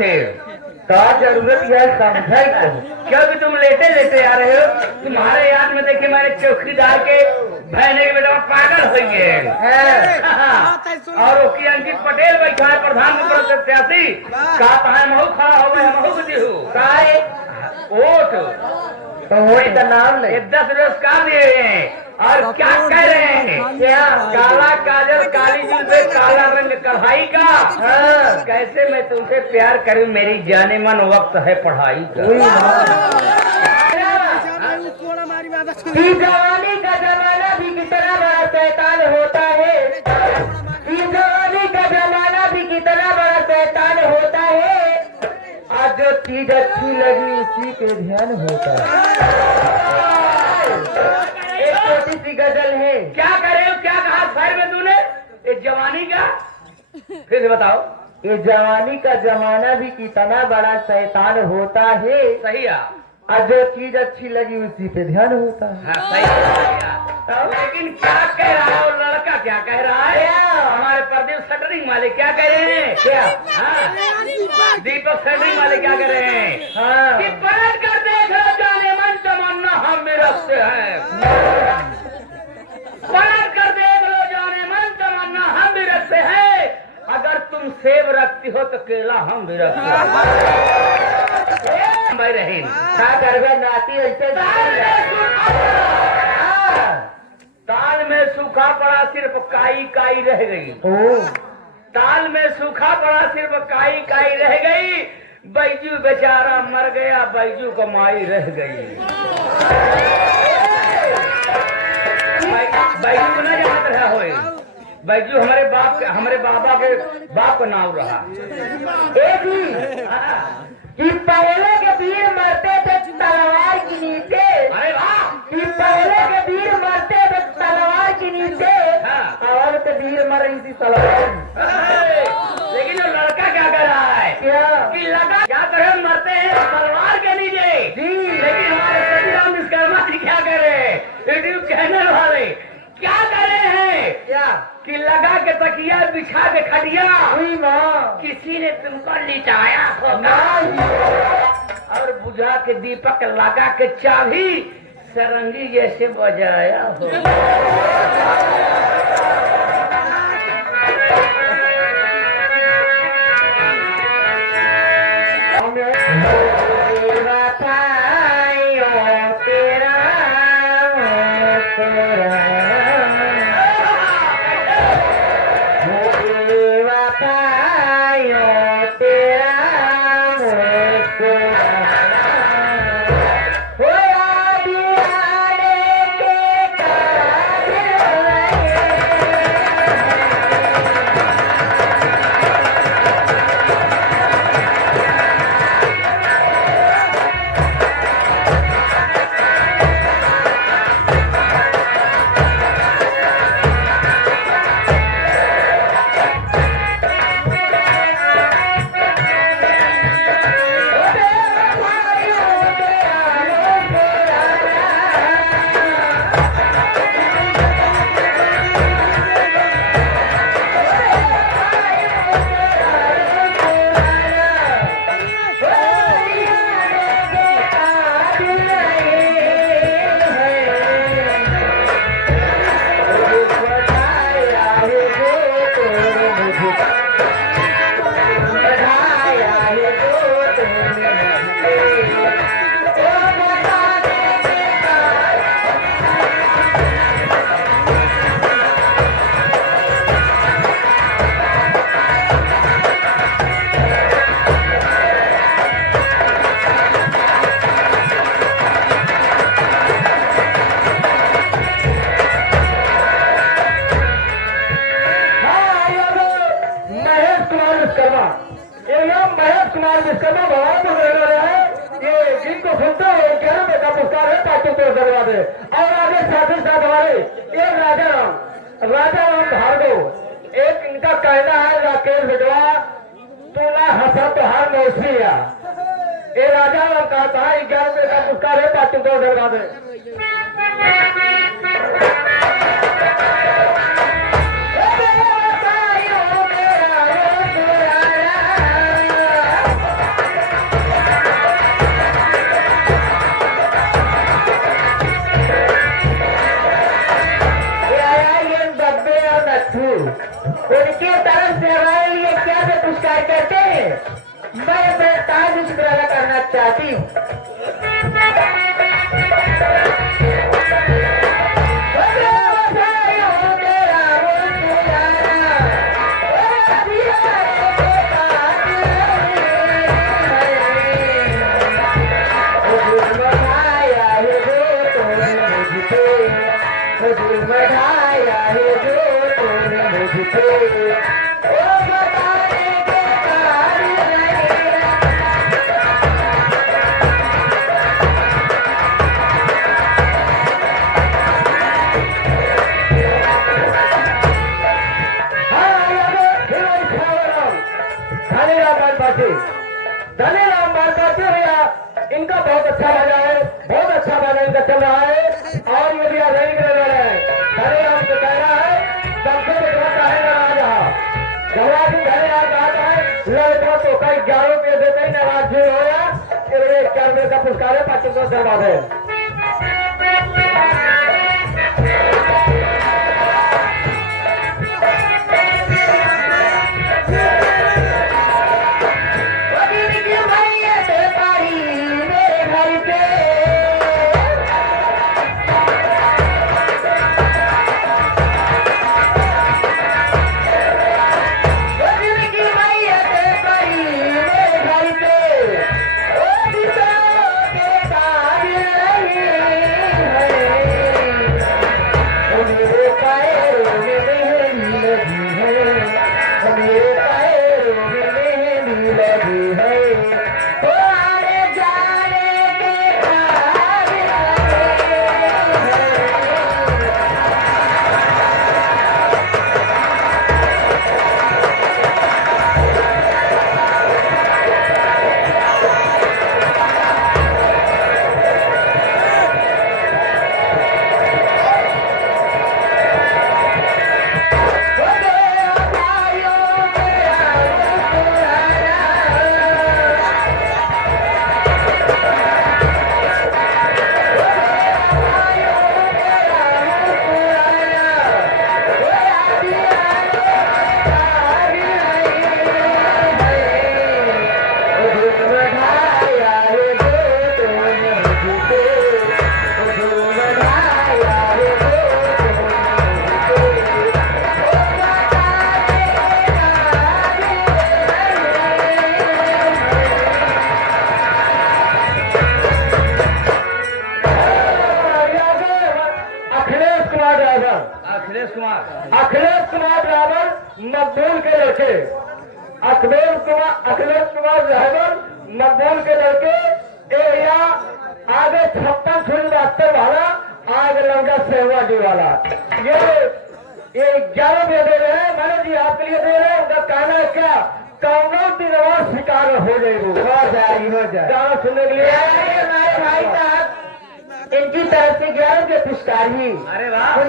थे? क्या जरूरत है समझाई को? क्योंकि तुम लेटे लेटे आ रहे हो। तुम्हारे याद में देखिए मैंने चौकीदार के बहने के बेटा पागल हो गए और उसकी अंकित पटेल बैठा है प्रधान प्रत्याशी का है महू खड़ा हो गए महू बुद्धि हो वोट तो वही का नाम ले 10 रोज का दिए हैं और क्या कह रहे हैं? क्या काला काजल काली जुल्फे काला रंग कढ़ाई का। हाँ, कैसे मैं तुमसे प्यार करूं मेरी जाने मन वक्त है पढ़ाई का। जवानी का जमाना भी कितना बड़ा शैतान होता है। जवानी का जमाना भी कितना बड़ा शैतान होता है। आज जो चीज अच्छी लगी उसी पे ध्यान होता है। एक छोटी सी गजल है। क्या करे क्या कहा शायर में तूने? ये जवानी का फिर से बताओ। ये जवानी का जमाना भी कितना बड़ा शैतान होता है। सही है। आज जो चीज अच्छी लगी उसी पे ध्यान होता है। हाँ, सही है। लेकिन क्या कह रहा है और लड़का क्या कह रहा है? हमारे प्रदीप शटरिंग वाले क्या कह रहे हैं? क्या? हाँ, दीपक शटरिंग वाले क्या कह रहे हैं? हाँ। कि पलट कर देख लो जाने मन तमन्ना हम रखते हैं। पलट कर देख लो जाने मन तमन्ना हम भी रखते हैं। अगर तुम सेब रखती हो तो केला हम भी रखते हैं। भाई रहीम क्या करवे नाती ऐसे ताल में सूखा पड़ा सिर्फ काई काई रह गई। ताल में सूखा पड़ा सिर्फ काई काई रह गई। बैजू बेचारा मर गया बैजू कमाई रह गई। बैजू को न जानत रहा होए। बैजू हमारे बाबा के बाप का नाम रहा। एक ही कि पहले के वीर मरते थे तलवार के नीचे। अरे वाह! कि पहले के वीर मरते थे तलवार के नीचे। हाँ। और के वीर मर इसी तलवार। लेकिन जो लड़का क्या कर रहा है? क्या? कि लगा क्या करे मरते हैं तलवार के नीचे। जी। लेकिन हमारे सतीराम विश्वकर्मा जी क्या कर रहे हैं? यूट्यूब चैनल वाले क्या कर रहे हैं? क्या? कि लगा के तकिया बिछा के खटिया हुई माँ किसी ने तुमको लिटाया होगा और बुझा के दीपक लगा के चाबी सरंगी जैसे बजाया होगा। विश्वकर्मा भगवान को रहने वाला है। ये जिनको सुनते हो 11 रुपए का पुरस्कार है ताकि तो दरवा दे। और आगे साथ ही साथ हमारे एक राजा राम भार्गव एक इनका कहना है राकेश बिटवा तोला हंसा तो हर मौसमिया। ये राजा राम कहता है 11 रुपए का पुरस्कार है ताकि तो दरवा दे। धनीराम बालपाटी भैया, इनका बहुत अच्छा बजा है, बहुत अच्छा बजा इनका चल रहा है। और ये भैया रही वाले हैं, धनीराम को कह रहा है सबसे बेटा है ना राजा जवाब धनीराम कहता है लड़का तो कई 11 रुपये देते ही नाराज हो गया। 4 रुपये का पुरस्कार है, 5 रुपये धन्यवाद है। अखिलेश कुमार ड्राइवर मकबूल के लड़के, अखिलेश कुमार ड्राइवर मकबूल के लड़के या आगे 5672 वाला, आगे लौटा सेवा जी वाला। ये 11 रुपये दे रहे हैं, मैंने जी आपके लिए दे रहे हैं। उनका कहना है क्या कौनो दिनवा शिकार हो जाएगी, हो जाए गाना सुनने के लिए भाई साहब इनकी तरफ से 11 के पुरस्कार ही। अरे वाह।